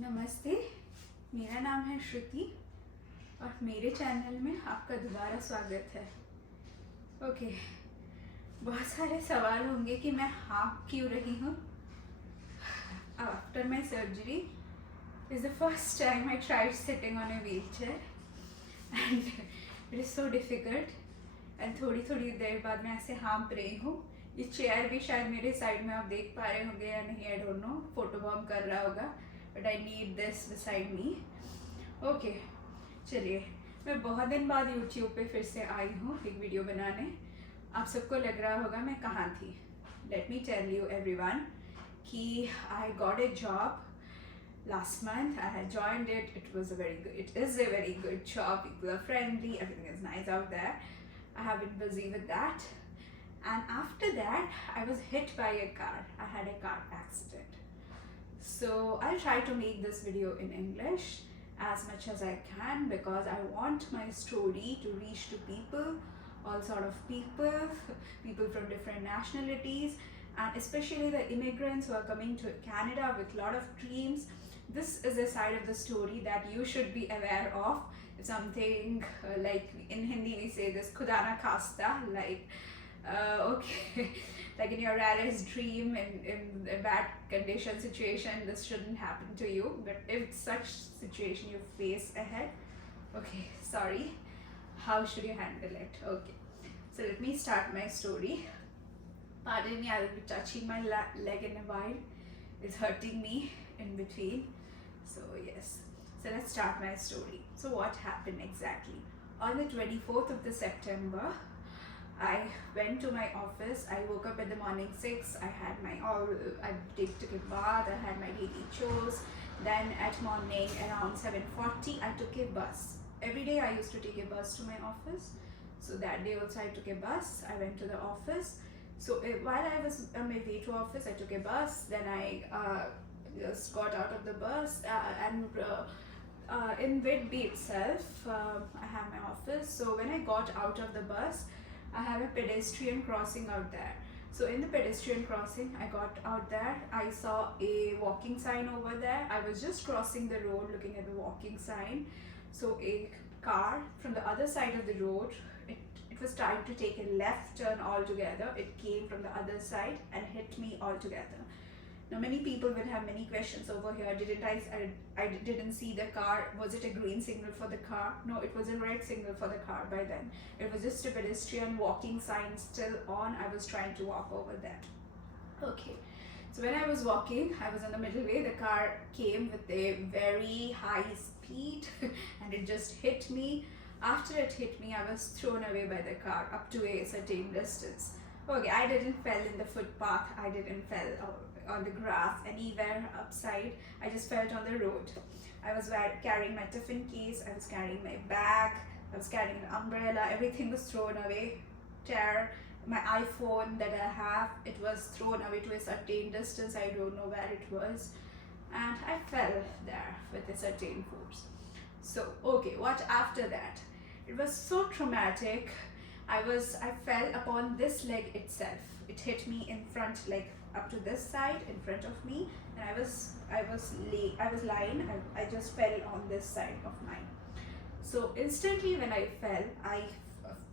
नमस्ते, मेरा नाम है श्रुति और मेरे चैनल में आपका दोबारा स्वागत है। ओके, बहुत सारे सवाल होंगे कि मैं हाँफ क्यों रही हूँ। After my surgery is the first time I tried sitting on a wheel chair and it is so difficult and थोड़ी थोड़ी देर बाद मैं ऐसे हाँप रही हूँ। ये चेयर भी शायद मेरे साइड में आप देख पा रहे होंगे या नहीं, I don't know, photo bomb कर रहा होगा, but I need this beside me. Okay, चलिए, मैं बहुत दिन बाद यूट्यूब पे फिर से आई हूँ एक वीडियो बनाने। आप सबको लग रहा होगा मैं कहाँ थी। Let me tell you everyone कि I got a job last month. I had joined it. It is a very good job. People are friendly, everything is nice out there. I have been busy with that. And after that, I was hit by a car. I had a car accident. So I'll try to make this video in English as much as I can because I want my story to reach to people, all sort of people from different nationalities, and especially the immigrants who are coming to Canada with a lot of dreams. This is a side of the story that you should be aware of. It's something like in Hindi we say this khuda na khasta, okay, like in your rarest dream, in a bad condition situation, this shouldn't happen to you. But if such situation you face ahead, okay, sorry, how should you handle it? Okay, so let me start my story. Pardon me, I will be touching my leg in a while. It's hurting me in between. So yes, so let's start my story. So what happened exactly? On the 24th of the September, I went to my office. I woke up in the morning 6. I took a bath. I had my daily chores. Then at morning around 7:40, I took a bus. Every day I used to take a bus to my office. So that day also I took a bus. I went to the office. So while I was on my way to office, I took a bus. Then I just got out of the bus and in Whitby itself, I have my office. So when I got out of the bus, I have a pedestrian crossing out there. So in the pedestrian crossing, I got out there. I saw a walking sign over there. I was just crossing the road looking at the walking sign. So a car from the other side of the road, it was trying to take a left turn altogether. It came from the other side and hit me altogether. Now many people will have many questions over here. I didn't see the car. Was it a green signal for the car? No, it was a red signal for the car by then. It was just a pedestrian walking sign still on. I was trying to walk over that. Okay, so when I was walking, I was on the middle way. The car came with a very high speed and it just hit me. After it hit me, I was thrown away by the car up to a certain distance. Okay, I didn't fell in the footpath. I didn't fell on the grass anywhere upside. I just felt on the road. I was carrying my tiffin case. I was carrying my bag. I was carrying an umbrella. Everything was thrown away. My iPhone that I have, it was thrown away to a certain distance. I don't know where it was. And I fell there with a certain force. So, okay, what after that? It was so traumatic. I fell upon this leg itself. It hit me in front, like up to this side in front of me, and I was lying. I just fell on this side of mine. So instantly when I fell, I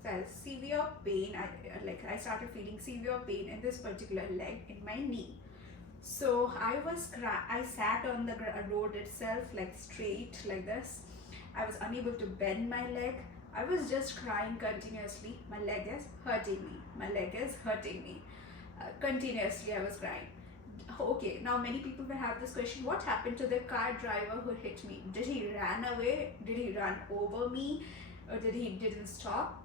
felt severe pain. I started feeling severe pain in this particular leg, in my knee. So I sat on the road itself, like straight like this. I was unable to bend my leg. I was just crying continuously. My leg is hurting me. My leg is hurting me. Continuously I was crying. Okay, now many people will have this question: what happened to the car driver who hit me? Did he run away? Did he run over me? Or didn't stop?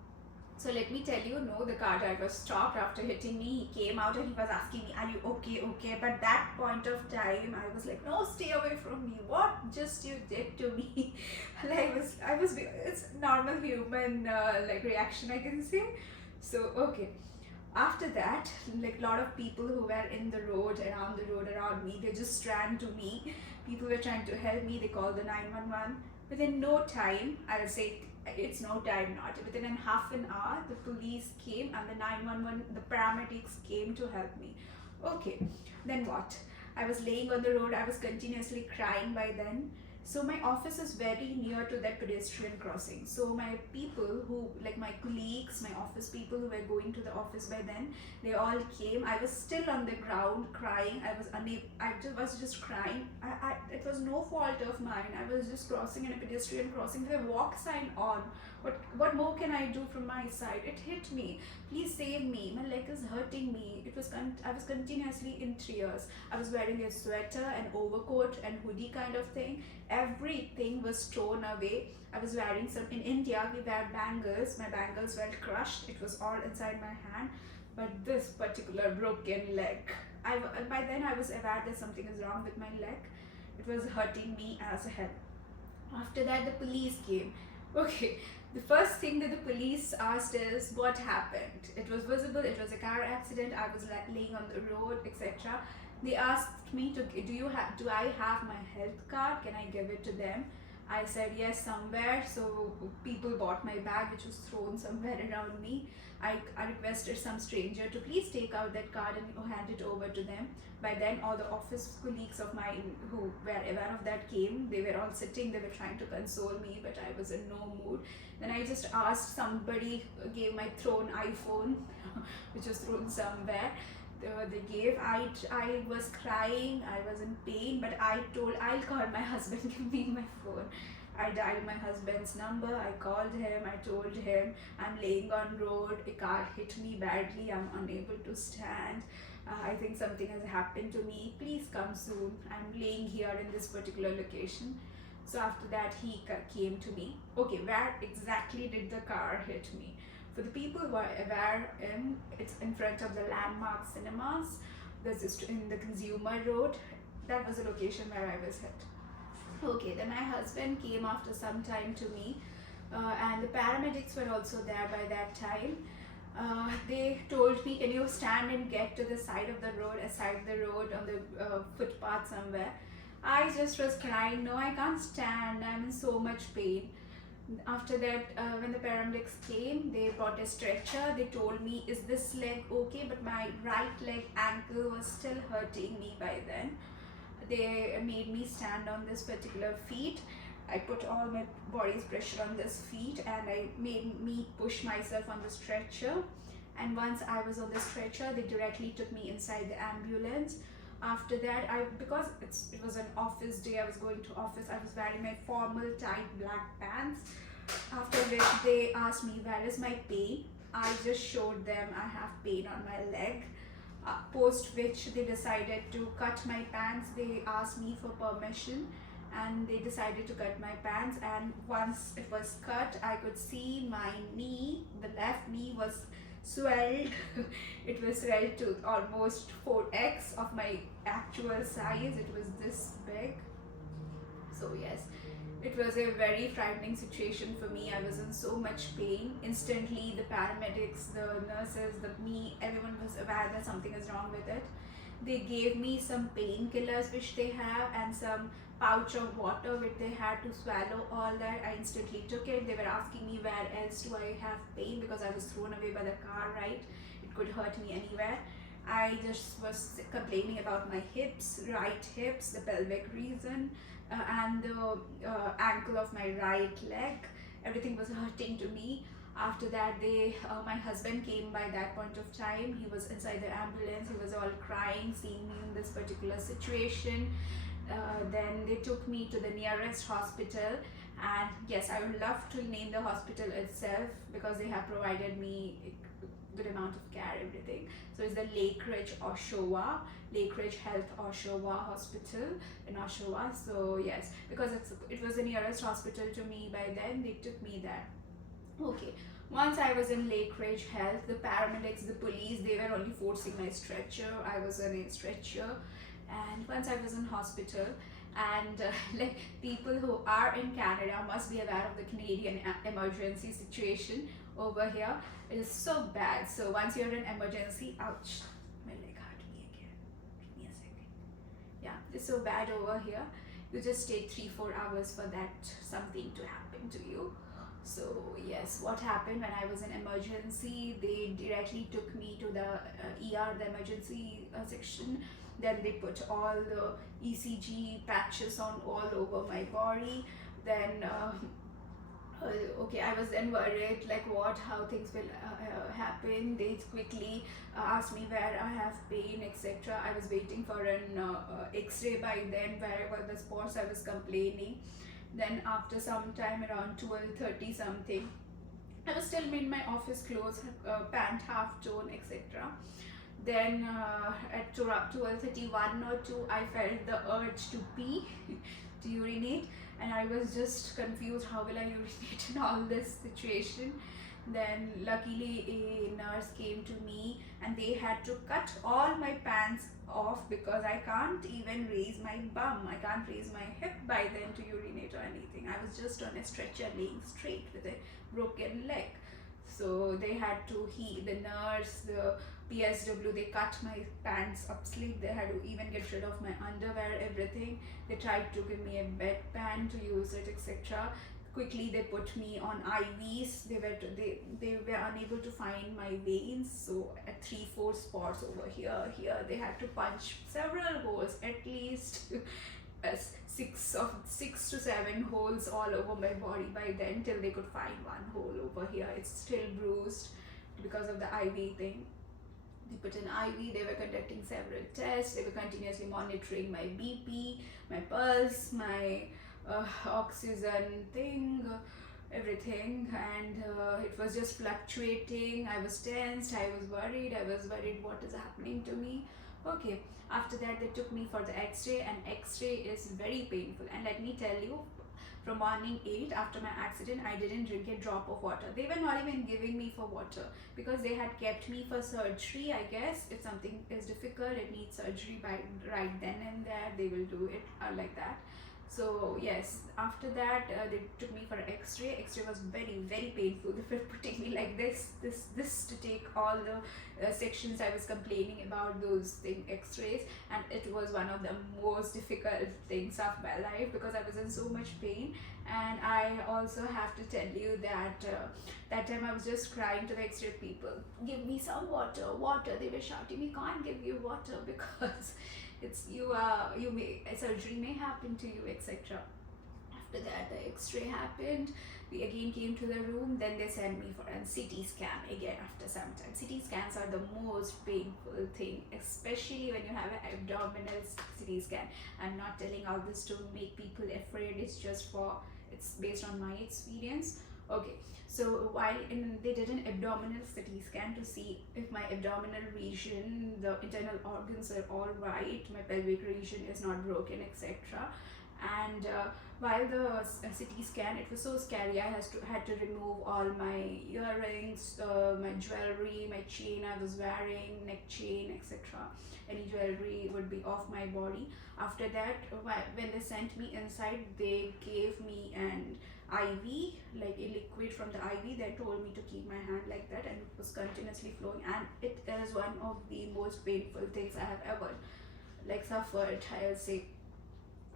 So let me tell you, no, the car driver stopped after hitting me. He came out and he was asking me, are you okay? But that point of time, I was like, no, stay away from me. What just you did to me? It's normal human reaction, I can say. So, okay. After that, like a lot of people who were in the road around me, they just ran to me. People were trying to help me. They called the 911. Within no time, I'll say it's no time, not within half an hour, the police came and the 911, the paramedics came to help me. Okay, then what? I was laying on the road. I was continuously crying by then. So my office is very near to that pedestrian crossing. So my people who, like my colleagues, my office people who were going to the office by then, they all came. I was still on the ground crying. I was unable. Was just crying. It was no fault of mine. I was just crossing in a pedestrian crossing with a walk sign on. What more can I do from my side? It hit me. Please save me. My leg is hurting me. I was continuously in tears. I was wearing a sweater, an overcoat, and hoodie kind of thing. Everything was thrown away. I was wearing some. In India, we wear bangles. My bangles were crushed. It was all inside my hand. But this particular broken leg, by then I was aware that something is wrong with my leg. It was hurting me as hell. After that, the police came. Okay, the first thing that the police asked is what happened. It was visible. It was a car accident. I was laying on the road, etc. They asked me to, do I have my health card? Can I give it to them? I said yes, somewhere. So people bought my bag, which was thrown somewhere around me. I requested some stranger to please take out that card and hand it over to them. By then, all the office colleagues of mine who were aware of that came. They were all sitting. They were trying to console me, but I was in no mood. Then I just asked somebody, gave my thrown iPhone, which was thrown somewhere. They gave. I was crying. I was in pain, but I told I'll call my husband. Give me my phone. I dialed my husband's number. I called him. I told him I'm laying on road. A car hit me badly. I'm unable to stand. I think something has happened to me. Please come soon. I'm laying here in this particular location. So after that, he came to me. Okay, where exactly did the car hit me? For the people who are aware, it's in front of the Landmark Cinemas. This is in the Consumer Road. That was the location where I was hit. Okay, then my husband came after some time to me, and the paramedics were also there by that time. They told me, can you stand and get to the side of the road, aside the road on the footpath somewhere? I just was crying, no, I can't stand, I'm in so much pain. After that, when the paramedics came, they brought a stretcher. They told me, is this leg okay? But my right leg ankle was still hurting me by then. They made me stand on this particular feet. I put all my body's pressure on this feet, and I made me push myself on the stretcher. And once I was on the stretcher, they directly took me inside the ambulance. After that, because it was an office day, I was going to office. I was wearing my formal tight black pants. After which they asked me, where is my pain? I just showed them I have pain on my leg. Post which they decided to cut my pants. They asked me for permission, and they decided to cut my pants. And once it was cut, I could see my knee, the left knee was swelled. It was swelled to almost 4x of my actual size. It was this big. So yes, it was a very frightening situation for me. I was in so much pain. Instantly, the paramedics, the nurses, everyone was aware that something is wrong with it. They gave me some painkillers which they have, and some pouch of water which they had to swallow all that. I instantly took it. They were asking me where else do I have pain, because I was thrown away by the car, right? It could hurt me anywhere. I just was complaining about my hips, right hips, the pelvic region, and the ankle of my right leg. Everything was hurting to me. After that, my husband came by that point of time. He was inside the ambulance. He was all crying, seeing me in this particular situation. Then they took me to the nearest hospital, and yes, I would love to name the hospital itself because they have provided me a good amount of care, everything. So it's the Lake Ridge Health Oshawa Hospital in Oshawa. So yes, because it was the nearest hospital to me by then, they took me there. Okay, once I was in Lake Ridge Health, the paramedics, the police, they were only forcing my stretcher. I was on a stretcher. And once I was in hospital, and like people who are in Canada must be aware of the Canadian emergency situation over here. It is so bad. So once you're in emergency, ouch, my leg hurt me again. Give me a second. Yeah, it's so bad over here. You just take 3-4 hours for that something to happen to you. So yes, what happened when I was in emergency, they directly took me to the ER, the emergency section. Then they put all the ECG patches on all over my body. Then okay, I was then worried like how things will happen. They quickly asked me where I have pain, etc. I was waiting for an x-ray by then, wherever the spots I was complaining. Then after some time, around 12:30 something, I was still in my office clothes, pant half tone, etc. Then at 12:31 or 2, I felt the urge to pee, to urinate, and I was just confused, how will I urinate in all this situation. Then luckily a nurse came to me and they had to cut all my pants off because I can't even raise my bum, I can't raise my hip by then to urinate or anything. I was just on a stretcher laying straight with a broken leg. So they had to, the nurse, the PSW, they cut my pants up sleeve. They had to even get rid of my underwear, everything. They tried to give me a bedpan to use it, etc. Quickly they put me on IVs. They were unable to find my veins, so at 3-4 spots over here, they had to punch several holes, at least 6 to 7 holes all over my body by then, till they could find one hole over here. It's still bruised because of the IV thing. They put an IV, they were conducting several tests, they were continuously monitoring my BP, my pulse, my oxygen thing, everything, and it was just fluctuating. I was tensed, I was worried what is happening to me. Okay, after that they took me for the x-ray, and x-ray is very painful. And let me tell you, from morning 8 after my accident, I didn't drink a drop of water. They were not even giving me for water because they had kept me for surgery. I guess if something is difficult, it needs surgery by right then and there, they will do it like that. So yes, after that they took me for an x-ray. X-ray was very painful. They were putting me like this to take all the sections I was complaining about, those x-rays, and it was one of the most difficult things of my life because I was in so much pain. And I also have to tell you that that time I was just crying to the x-ray people, give me some water. They were shouting, we can't give you water because it's you may, a surgery may happen to you, etc. After that the x-ray happened, we again came to the room. Then they sent me for a CT scan again after some time. CT scans are the most painful thing, especially when you have an abdominal CT scan. I'm not telling all this to make people afraid, it's based on my experience. Okay, so while they did an abdominal CT scan to see if my abdominal region, the internal organs are all right, my pelvic region is not broken, etc. And while the CT scan, it was so scary. I had to remove all my earrings, my jewelry, my chain I was wearing, neck chain, etc. Any jewelry would be off my body. After that, when they sent me inside, they gave me an IV, like a liquid from the IV. They told me to keep my hand like that, and it was continuously flowing. And it is one of the most painful things I have ever suffered, I'll say.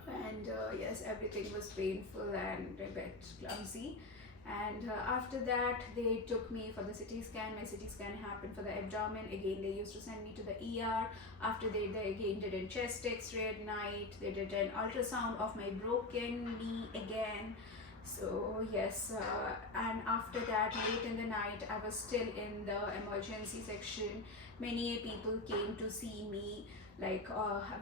And yes, everything was painful and a bit clumsy. And after that they took me for the CT scan. My CT scan happened for the abdomen. Again they used to send me to the ER. After they again did a chest x-ray at night. They did an ultrasound of my broken knee again. So yes, and after that, late in the night, I was still in the emergency section. Many people came to see me. Like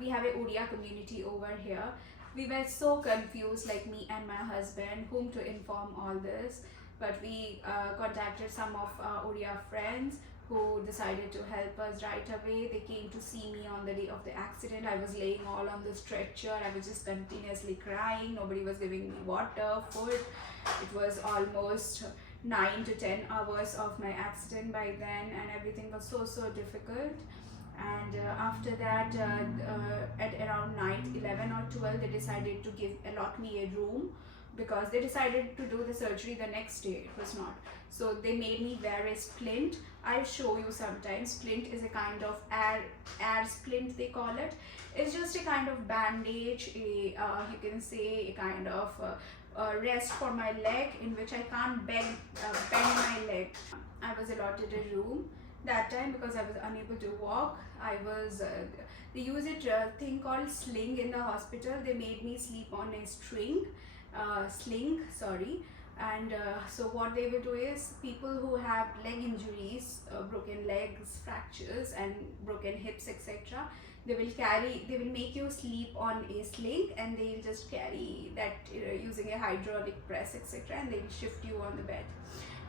we have a Odia community over here. We were so confused, like me and my husband, whom to inform all this. But we contacted some of our Odia friends who decided to help us right away. They came to see me on the day of the accident. I was laying all on the stretcher. I was just continuously crying. Nobody was giving me water, food. It was almost 9 to 10 hours of my accident by then, and everything was so difficult. And after that, at around night 11 or 12, they decided to allot me a room, because they decided to do the surgery the next day. It was not. So they made me wear a splint. I'll show you sometimes. Splint is a kind of air splint, they call it. It's just a kind of bandage, you can say a kind of rest for my leg, in which I can't bend my leg. I was allotted a room that time because I was unable to walk. I was They use a thing called sling in the hospital. They made me sleep on a sling, sorry. And so what they will do is, people who have leg injuries, broken legs, fractures and broken hips, etc., they will make you sleep on a sling, and they'll just carry that using a hydraulic press, etc., and they'll shift you on the bed.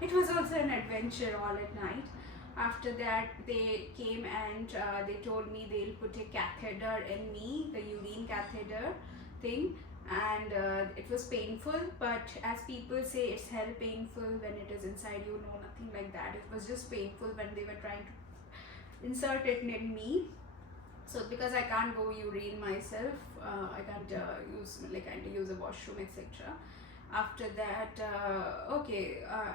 It was also an adventure all at night. After that, they came and they told me they'll put a catheter in me, the urine catheter thing, and it was painful, but as people say, it's hell painful when it is inside you. No, nothing like that. It was just painful when they were trying to insert it in me. So because I can't go urine myself, I can't use a washroom, etc. After that,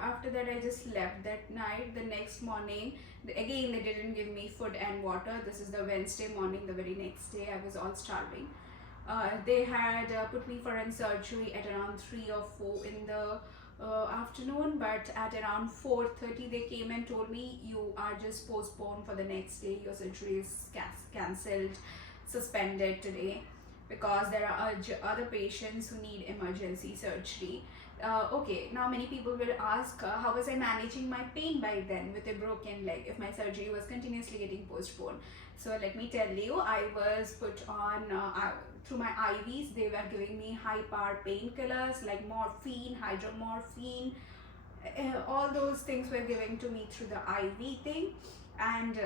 after that I just left that night. The next morning, again they didn't give me food and water. This is the Wednesday morning. The very next day, I was all starving. They had put me for a surgery at around 3 or 4 in the afternoon, but at around 4:30 they came and told me, you are just postponed for the next day. Your surgery is cancelled, suspended today, because there are other patients who need emergency surgery. Okay, now many people will ask, how was I managing my pain by then with a broken leg if my surgery was continuously getting postponed? So let me tell you, I was put on through my IVs. They were giving me high power painkillers like morphine, hydromorphine, all those things were given to me through the IV thing. And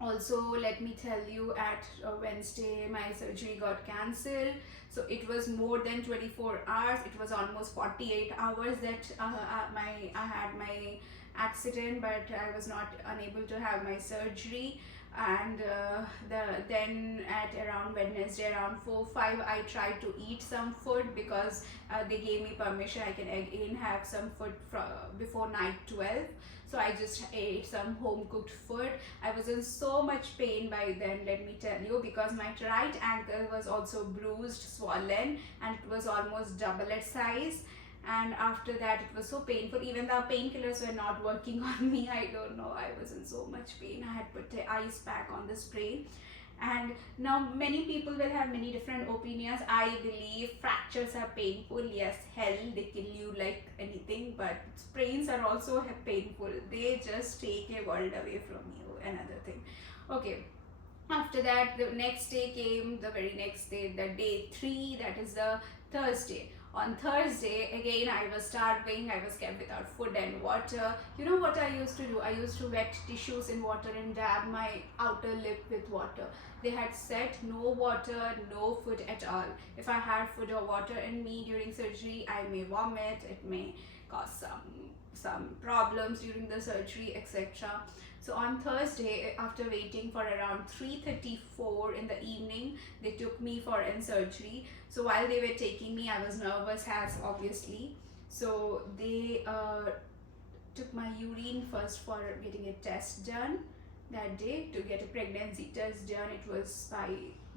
also, let me tell you, at Wednesday my surgery got cancelled. So it was more than 24 hours. It was almost 48 hours that I had my accident, but I was not unable to have my surgery. And then at around Wednesday around 4-5, I tried to eat some food, because they gave me permission I can again have some food before night 12. So I just ate some home cooked food. I was in so much pain by then, let me tell you, because my right ankle was also bruised, swollen, and it was almost double its size. And after that, it was so painful. Even the painkillers were not working on me. I don't know, I was in so much pain. I had put an ice pack on the sprain. And now many people will have many different opinions. I believe fractures are painful. Yes, hell, they kill you like anything, but sprains are also painful. They just take a world away from you. Another thing. Okay. After that, the next day came, the very next day, the day 3, that is the Thursday. On Thursday, again, I was starving. I was kept without food and water. You know what I used to do? I used to wet tissues in water and dab my outer lip with water. They had said no water, no food at all. If I had food or water in me during surgery, I may vomit. It may cause some problems during the surgery, etc. So on Thursday, after waiting for around 3:34 in the evening, they took me for a surgery. So while they were taking me, I was nervous as obviously. So they took my urine first for getting a test done that day, to get a pregnancy test done. It was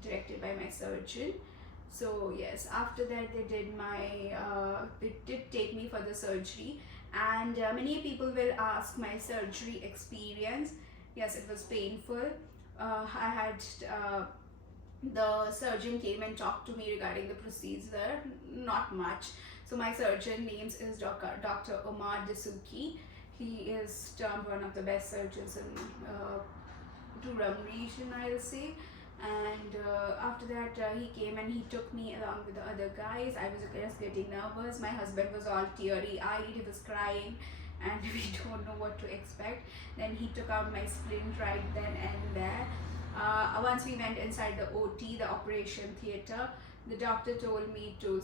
directed by my surgeon. So yes, after that they did take me for the surgery. And many people will ask my surgery experience. Yes, it was painful. I had the surgeon came and talked to me regarding the procedure. Not much. So my surgeon name is Dr. Omar Dasuki. He is termed one of the best surgeons in Durham region, I'll say. And after that, he came and he took me along with the other guys. I was just getting nervous. My husband was all teary-eyed. He was crying, and we don't know what to expect. Then he took out my splint right then and there. Once we went inside the OT, the operation theater, the doctor told me to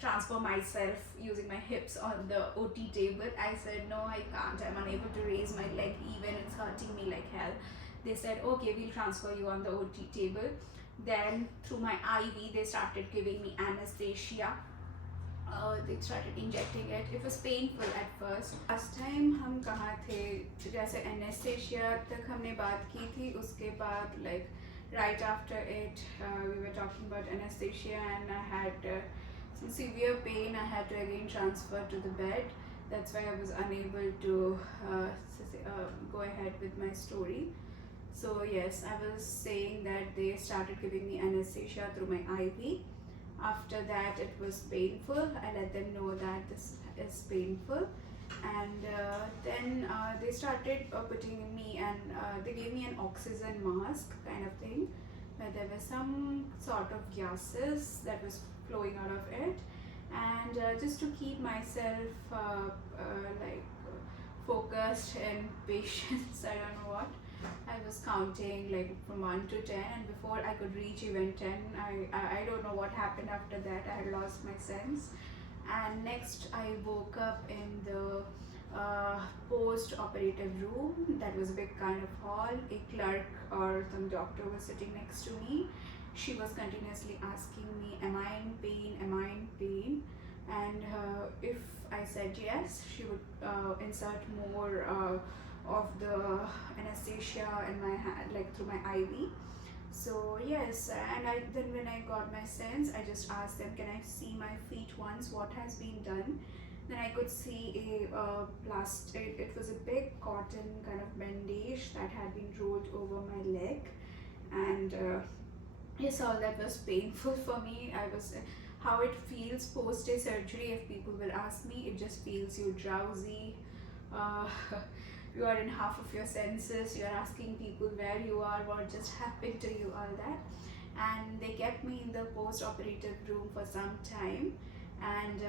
transfer myself using my hips on the OT table. I said, no, I can't. I'm unable to raise my leg even. It's hurting me like hell. They said, okay, we'll transfer you on the OT table. Then through my IV, they started giving me anesthesia. They started injecting it. It was painful at first. Last time हम कहाँ थे? जैसे anesthesia तक हमने बात की थी. उसके बाद like right after it, we were talking about anesthesia, and I had some severe pain. I had to again transfer to the bed. That's why I was unable to go ahead with my story. So yes, I was saying that they started giving me anesthesia through my IV. After that, it was painful. I let them know that this is painful, and then they started putting me, and they gave me an oxygen mask kind of thing, where there was some sort of gases that was flowing out of it, and just to keep myself focused and patience. I don't know what. I was counting like from 1 to 10, and before I could reach even 10, I don't know what happened after that. I had lost my sense. And next, I woke up in the post operative room. That was a big kind of hall. A clerk or some doctor was sitting next to me. She was continuously asking me, am I in pain? Am I in pain? And if I said yes, she would insert more of the anesthesia in my hand, like through my IV. So yes, and then when I got my sense, I just asked them, can I see my feet once? What has been done? Then I could see a plastic. It was a big cotton kind of bandage that had been rolled over my leg, and yes, all that was painful for me. I was how it feels post a surgery. If people will ask me, it just feels you drowsy. Uh, you are in half of your senses. You are asking people where you are, what just happened to you, all that. And they kept me in the post-operative room for some time. And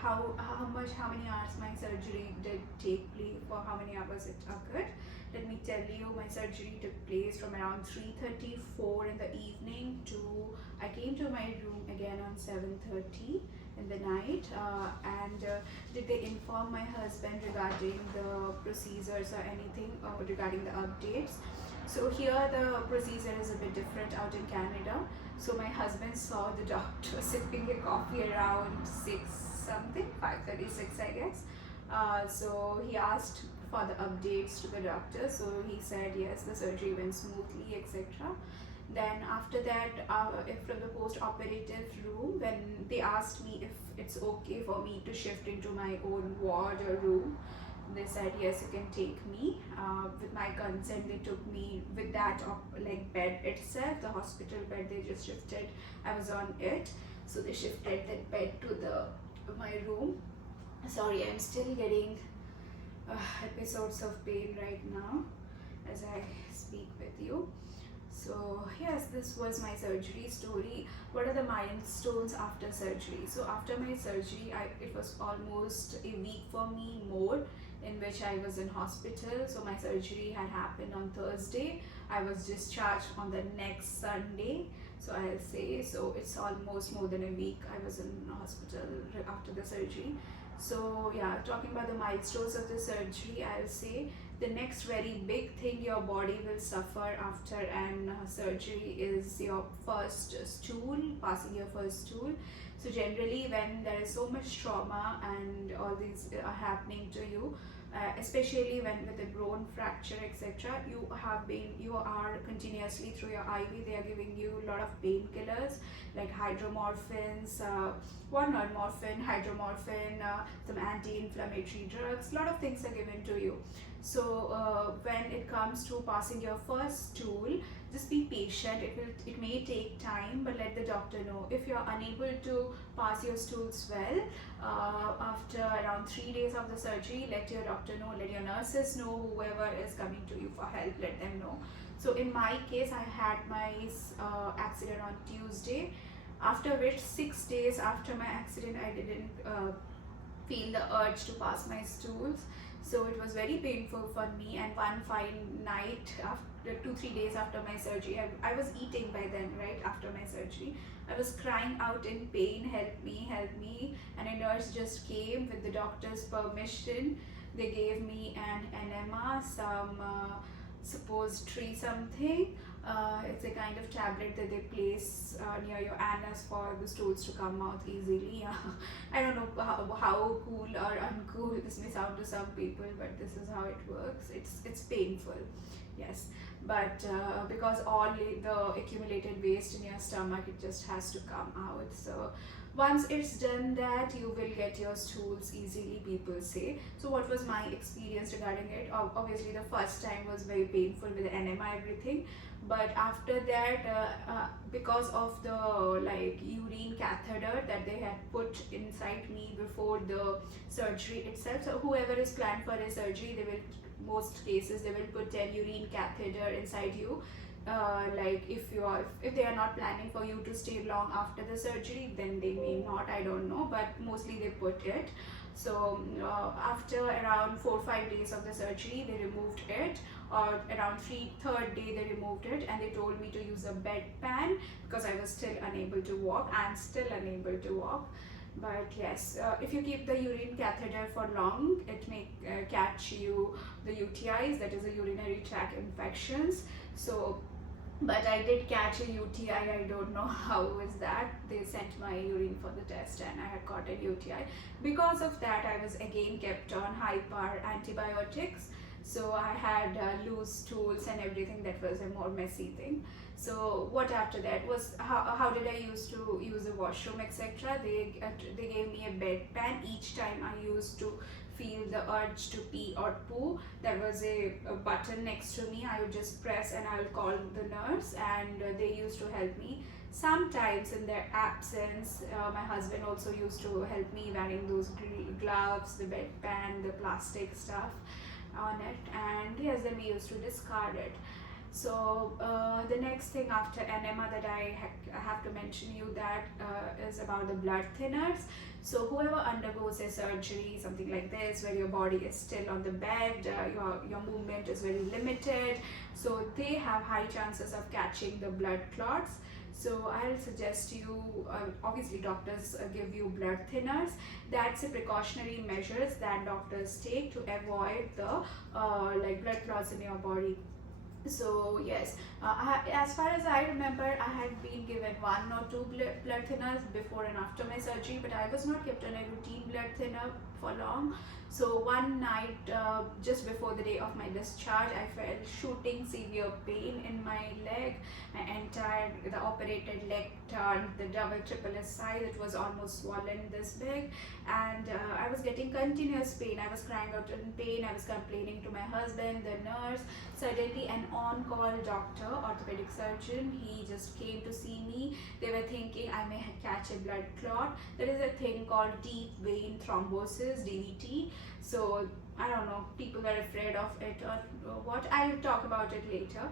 how many hours my surgery did take place, for how many hours it occurred. Let me tell you, my surgery took place from around 3:34 in the evening to, I came to my room again on 7:30 in the night. Did they inform my husband regarding the procedures or anything regarding the updates? So here the procedure is a bit different out in Canada. So my husband saw the doctor sipping a coffee around 6 something, 5:36 I guess. So he asked for the updates to the doctor. So he said yes, the surgery went smoothly, etc. Then after that, if from the post-operative room, when they asked me if it's okay for me to shift into my own ward or room, they said yes, you can take me. With my consent, they took me with that like bed itself, the hospital bed. They just shifted. I was on it, so they shifted that bed to my room. Sorry, I'm still getting episodes of pain right now as I speak with you. So yes, this was my surgery story. What are the milestones after surgery? So after my surgery, it was almost a week for me more, in which I was in hospital. So my surgery had happened on Thursday. I was discharged on the next Sunday. So I'll say, so it's almost more than a week I was in hospital after the surgery. So yeah, talking about the milestones of the surgery, I'll say the next very big thing your body will suffer after an surgery is your first stool, passing your first stool. So generally when there is so much trauma and all these are happening to you, especially when with a bone fracture, etc., you are continuously through your IV, they are giving you a lot of painkillers like hydromorphins, not morphine, hydromorphine, some anti-inflammatory drugs. A lot of things are given to you. So when it comes to passing your first stool, just be patient. It may take time, but let the doctor know. If you are unable to pass your stools well, after around 3 days of the surgery, let your doctor know, let your nurses know, whoever is coming to you for help, let them know. So in my case, I had my accident on Tuesday, after which 6 days after my accident, I didn't feel the urge to pass my stools. So it was very painful for me, and one fine night, after 2-3 days after my surgery, I was eating by then, right after my surgery. I was crying out in pain, help me, help me. And a nurse just came with the doctor's permission. They gave me an enema, some suppository something. It's a kind of tablet that they place near your anus for the stools to come out easily. I don't know how cool or uncool this may sound to some people, but this is how it works. It's painful, yes, but because all the accumulated waste in your stomach, it just has to come out. So Once it's done that, you will get your stools easily, people say. So what was my experience regarding it? Obviously the first time was very painful with enema, everything, but after that, because of the like urine catheter that they had put inside me before the surgery itself, so whoever is planned for a surgery, they will, most cases they will put an urine catheter inside you. Like if they are not planning for you to stay long after the surgery, then they may not, I don't know, but mostly they put it. So after around 4-5 days of the surgery, they removed it, or around third day they removed it, and they told me to use a bedpan because I was still unable to walk. I'm still unable to walk. But yes, if you keep the urine catheter for long, it may catch you the UTIs, that is the urinary tract infections. So but I did catch a UTI. I don't know how was that. They sent my urine for the test and I had got a UTI. Because of that, I was again kept on high power antibiotics. So I had loose stools and everything. That was a more messy thing. So what after that was, how did I used to use the washroom, etc. They gave me a bedpan. Each time I used to feel the urge to pee or poo, there was a button next to me. I would just press and I will call the nurse, and they used to help me. Sometimes in their absence, my husband also used to help me wearing those gloves, the bedpan, the plastic stuff on it, and yes, then we used to discard it. So the next thing after enema that I have to mention you that is about the blood thinners. So whoever undergoes a surgery, something like this, where your body is still on the bed, your movement is very limited, so they have high chances of catching the blood clots. So I'll suggest you, obviously doctors give you blood thinners. That's a precautionary measures that doctors take to avoid the like blood clots in your body. So yes, as far as I remember, I had been given 1 or 2 blood thinners before and after my surgery, but I was not kept on a routine blood thinner for long. So one night, just before the day of my discharge, I felt shooting severe pain in my leg. The operated leg turned the double triple size. It was almost swollen this big, and I was getting continuous pain. I was crying out in pain. I was complaining to my husband, the nurse. Suddenly an on-call doctor, orthopedic surgeon, he just came to see me. They were thinking I may catch a blood clot. There is a thing called deep vein thrombosis, DVT. So I don't know, people were afraid of it or what. I'll talk about it later.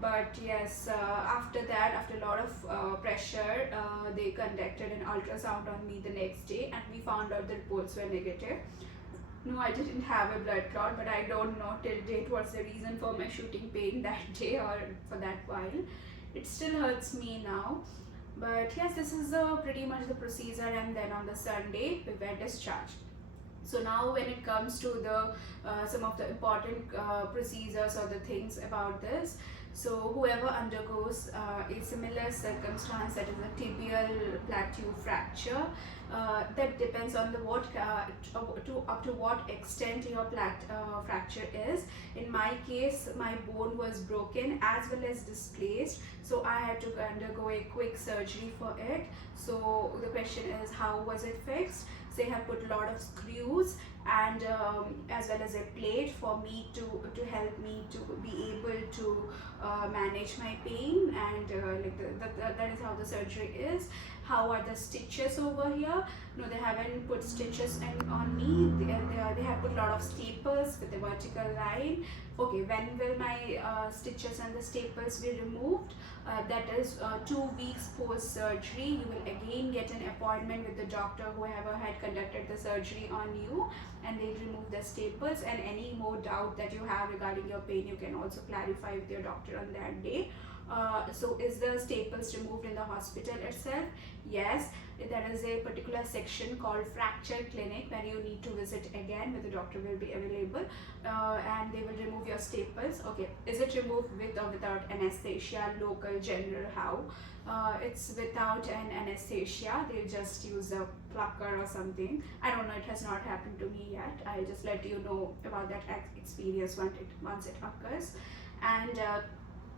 But yes, after that, after a lot of pressure, they conducted an ultrasound on me the next day, and we found out the reports were negative. No, I didn't have a blood clot, but I don't know till date what's the reason for my shooting pain that day or for that while. It still hurts me now. But yes, this is pretty much the procedure, and then on the Sunday we were discharged. So now when it comes to the some of the important procedures or the things about this, so whoever undergoes a similar circumstance, that is a tibial plateau fracture, that depends on the up to what extent your fracture is. In my case, my bone was broken as well as displaced, so I had to undergo a quick surgery for it. So the question is, how was it fixed? So they have put a lot of screws and as well as a plate for me to help me to be able to manage my pain, and that is how the surgery is. How are the stitches over here? No, they haven't put stitches on me. They have put a lot of staples with a vertical line. Okay, when will my stitches and the staples be removed? That is 2 weeks post surgery. You will again get an appointment with the doctor whoever had conducted the surgery on you, and they'll remove the staples. And any more doubt that you have regarding your pain, you can also clarify with your doctor on that day. So is the staples removed in the hospital itself? Yes, there is a particular section called fracture clinic where you need to visit again, where the doctor will be available, and they will remove your staples. Okay, is it removed with or without anesthesia? Local, general, how? It's without an anesthesia. They just use a plucker or something. I don't know, it has not happened to me yet. I'll just let you know about that experience once it occurs. And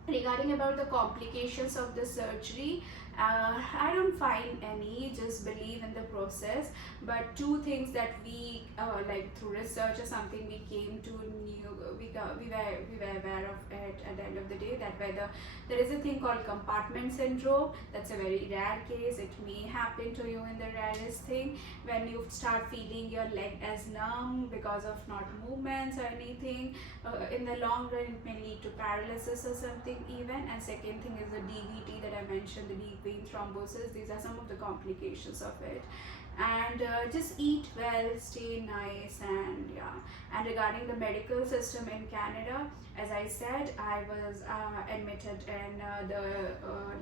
regarding about the complications of the surgery, I don't find any, just believe in the process. But two things that we like through research or something we came to new, we were aware of it at the end of the day, that whether there is a thing called compartment syndrome. That's a very rare case. It may happen to you in the rarest thing, when you start feeling your leg as numb because of not movements or anything. In the long run it may lead to paralysis or something even. And second thing is the DVT that I mentioned, the deep vein thrombosis. These are some of the complications of it. And just eat well, stay nice, and yeah. And regarding the medical system in Canada, as I said, I was admitted in the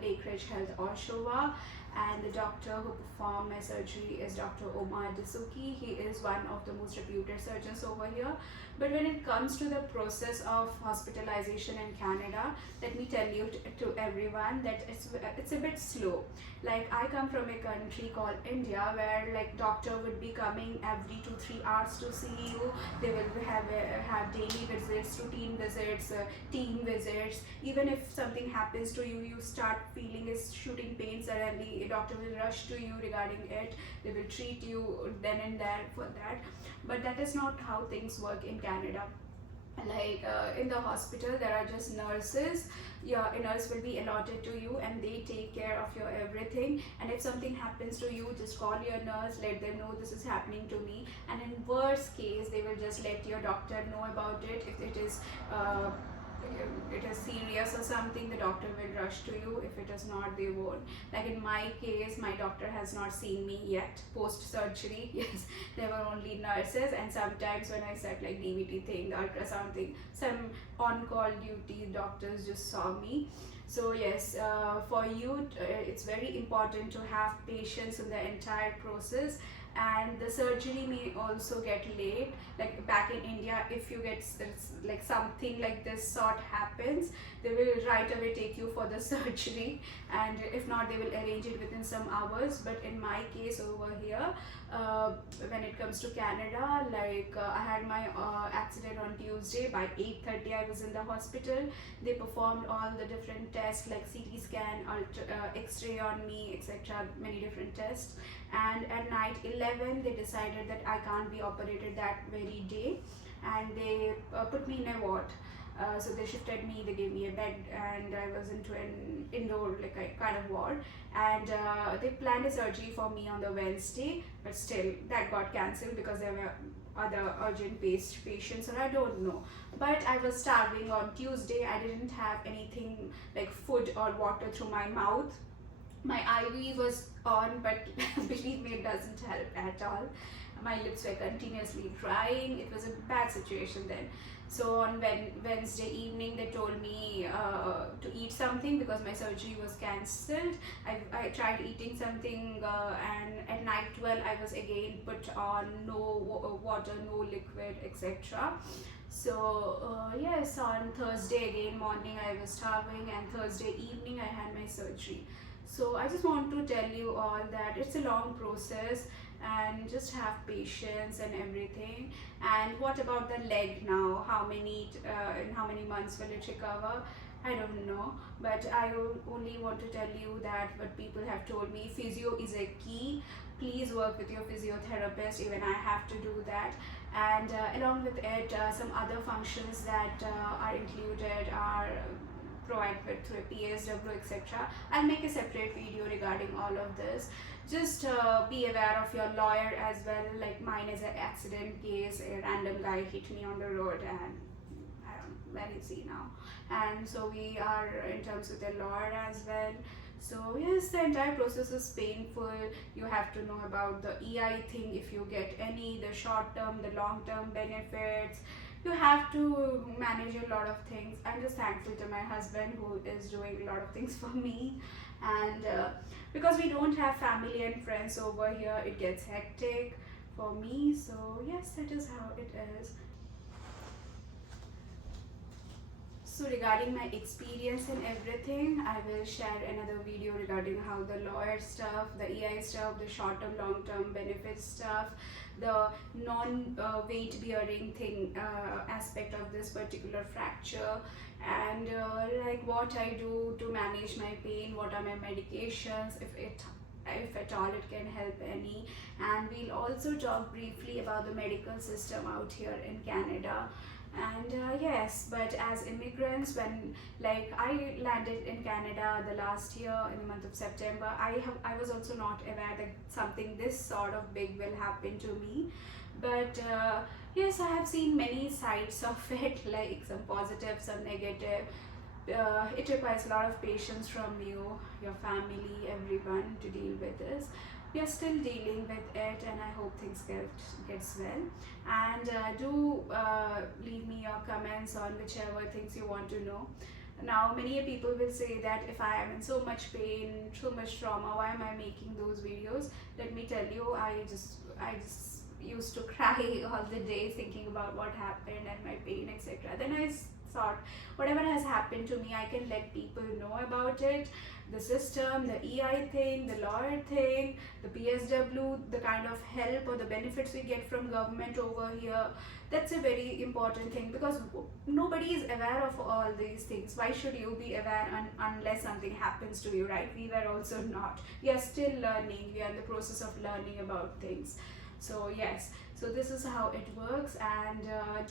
Lake Ridge Health Oshawa, and the doctor who performed my surgery is Dr. Omar Dasuki. He is one of the most reputed surgeons over here. But when it comes to the process of hospitalization in Canada, let me tell you to everyone that it's a bit slow. Like, I come from a country called India, where like doctor would be coming every 2-3 hours to see you. They will have daily visits, routine visits, team visits. Even if something happens to you, you start feeling is shooting pain suddenly, a doctor will rush to you regarding it. They will treat you then and there for that. But that is not how things work in Canada. Like in the hospital there are just nurses. A nurse will be allotted to you and they take care of your everything. And if something happens to you, just call your nurse, let them know this is happening to me. And in worst case, they will just let your doctor know about it. If it is serious or something, the doctor will rush to you. If it is not, they won't. Like in my case, my doctor has not seen me yet post surgery. Yes, there were only nurses, and sometimes when I said like DVT thing, the ultrasound thing, some on call duty doctors just saw me. So yes, for you it's very important to have patience in the entire process. And the surgery may also get late. Like back in India, if you get like something like this sort happens, they will right away take you for the surgery, and if not, they will arrange it within some hours. But in my case over here, when it comes to Canada, like I had my accident on Tuesday. By 8:30 I was in the hospital. They performed all the different tests like CT scan, x-ray on me, etc., many different tests. And at night 11 they decided that I can't be operated that very day, and they put me in a ward. So they shifted me, they gave me a bed, and I was into an indoor like a kind of ward. And they planned a surgery for me on the Wednesday, but still that got cancelled because there were other urgent patients, or I don't know. But I was starving on Tuesday. I didn't have anything like food or water through my mouth. My IV was on, but believe me, it doesn't help at all. My lips were continuously drying. It was a bad situation then. So on Wednesday evening, they told me to eat something because my surgery was cancelled. I tried eating something, and at night 12 I was again put on no water, no liquid, etc. So yes, on Thursday again morning I was starving, and Thursday evening I had my surgery. So I just want to tell you all that it's a long process, and just have patience and everything. And what about the leg now? In how many months will it recover? I don't know, but I only want to tell you that what people have told me, physio is a key. Please work with your physiotherapist. Even I have to do that. And along with it, some other functions that are included are provided through a PSW, etc. I'll make a separate video regarding all of this. Just be aware of your lawyer as well. Like mine is an accident case. A random guy hit me on the road, and I don't know where is he now. And so we are in terms with a lawyer as well. So yes, the entire process is painful. You have to know about the EI thing, if you get any, the short term, the long term benefits. You have to manage a lot of things. I'm just thankful to my husband who is doing a lot of things for me. And because we don't have family and friends over here, it gets hectic for me. So yes, that is how it is. So regarding my experience and everything, I will share another video regarding how the lawyer stuff, the EI stuff, the short-term, long-term benefit stuff, the non-weight bearing thing aspect of this particular fracture, and like what I do to manage my pain, what are my medications, if at all it can help any. And we'll also talk briefly about the medical system out here in Canada. And yes, but as immigrants, when like I landed in Canada the last year in the month of September, I was also not aware that something this sort of big will happen to me. But yes, I have seen many sides of it, like some positive, some negative. It requires a lot of patience from you, your family, everyone to deal with this. We are still dealing with it, and I hope things gets well. And do leave me your comments on whichever things you want to know. Now, many people will say that if I am in so much pain, so much trauma, why am I making those videos? Let me tell you, I just used to cry all the day thinking about what happened and my pain, etc. Then I thought, whatever has happened to me, I can let people know about it. The system, the EI thing, the lawyer thing, the PSW, the kind of help or the benefits we get from government over here. That's a very important thing, because nobody is aware of all these things. Why should you be aware unless something happens to you, right? We were also not. We are still learning. We are in the process of learning about things. So yes, so this is how it works. And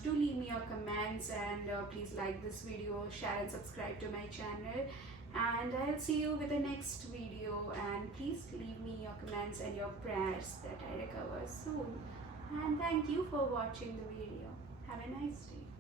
do leave me your comments, and please like this video, share and subscribe to my channel. And I'll see you with the next video, and please leave me your comments and your prayers that I recover soon. And thank you for watching the video. Have a nice day.